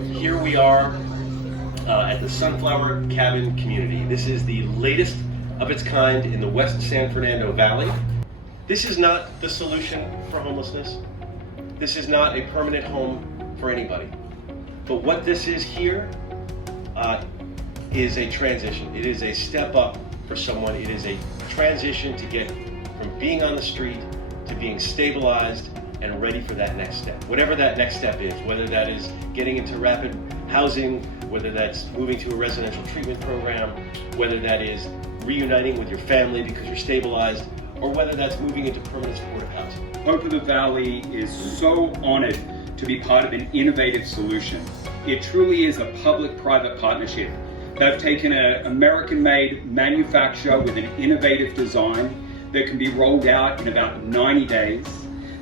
Here we are at the Sunflower Cabin community. This is the latest of its kind in the West San Fernando Valley. This is not the solution for homelessness. This is not a permanent home for anybody. But what this is here is a transition. It is a step up for someone. It is a transition to get from being on the street to being stabilized and ready for that next step. Whatever that next step is, whether that is getting into rapid housing, whether that's moving to a residential treatment program, whether that is reuniting with your family because you're stabilized, or whether that's moving into permanent supportive housing. Hope of the Valley is so honored to be part of an innovative solution. It truly is a public-private partnership. They've taken an American-made manufacturer with an innovative design that can be rolled out in about 90 days.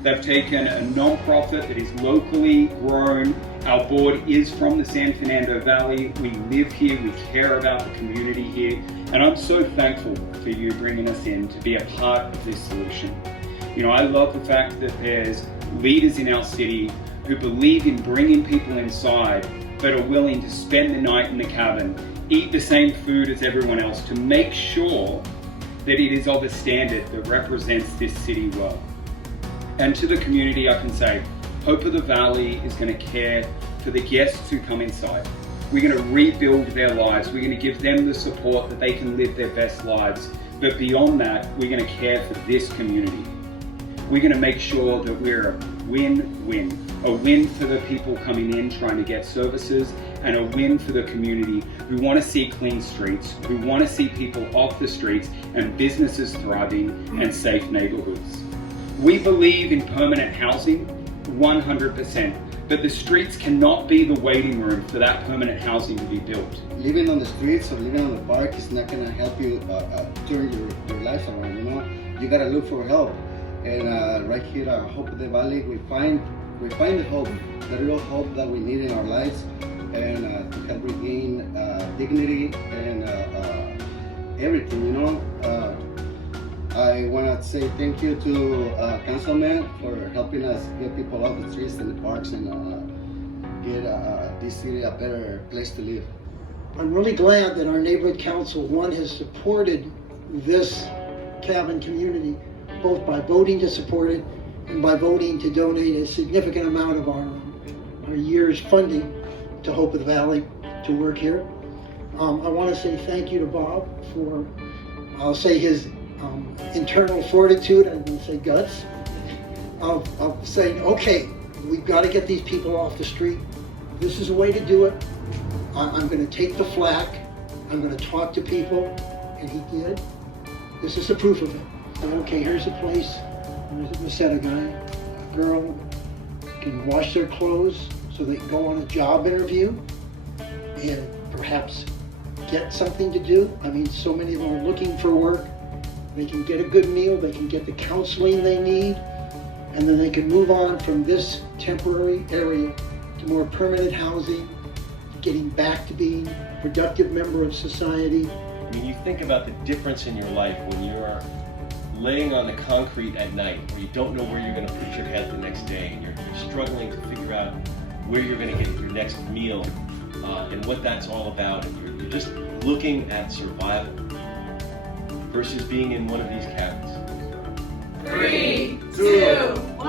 They've taken a non-profit that is locally grown. Our board is from the San Fernando Valley. We live here, we care about the community here, and I'm so thankful for you bringing us in to be a part of this solution. You know, I love the fact that there's leaders in our city who believe in bringing people inside, but are willing to spend the night in the cabin, eat the same food as everyone else to make sure that it is of a standard that represents this city well. And to the community, I can say, Hope of the Valley is going to care for the guests who come inside. We're going to rebuild their lives. We're going to give them the support that they can live their best lives. But beyond that, we're going to care for this community. We're going to make sure that we're a win-win. A win for the people coming in trying to get services, and a win for the community who want to see clean streets, who want to see people off the streets and businesses thriving and safe neighborhoods. We believe in permanent housing 100%, but the streets cannot be the waiting room for that permanent housing to be built. Living on the streets or living on the park is not going to help you turn your life around, you know? You got to look for help. And right here at Hope of the Valley, we find the hope, the real hope that we need in our lives, and to help regain dignity and everything, you know? I want to say thank you to Councilman for helping us get people off the streets and the parks and get this city a better place to live. I'm really glad that our neighborhood council, one, has supported this cabin community, both by voting to support it and by voting to donate a significant amount of our year's funding to Hope of the Valley to work here. I want to say thank you to Bob for, I'll say his internal fortitude, I wouldn't say guts, of saying, okay, we've got to get these people off the street. This is a way to do it. I'm going to take the flack. I'm going to talk to people, and he did. This is the proof of it. Okay, here's a place. We said a guy, a girl can wash their clothes so they can go on a job interview and perhaps get something to do. I mean, so many of them are looking for work. They can get a good meal, they can get the counseling they need, and then they can move on from this temporary area to more permanent housing, getting back to being a productive member of society. I mean, you think about the difference in your life when you're laying on the concrete at night where you don't know where you're going to put your head the next day, and you're struggling to figure out where you're going to get your next meal and what that's all about, and you're just looking at survival versus being in one of these cabins. 3, 2, 1.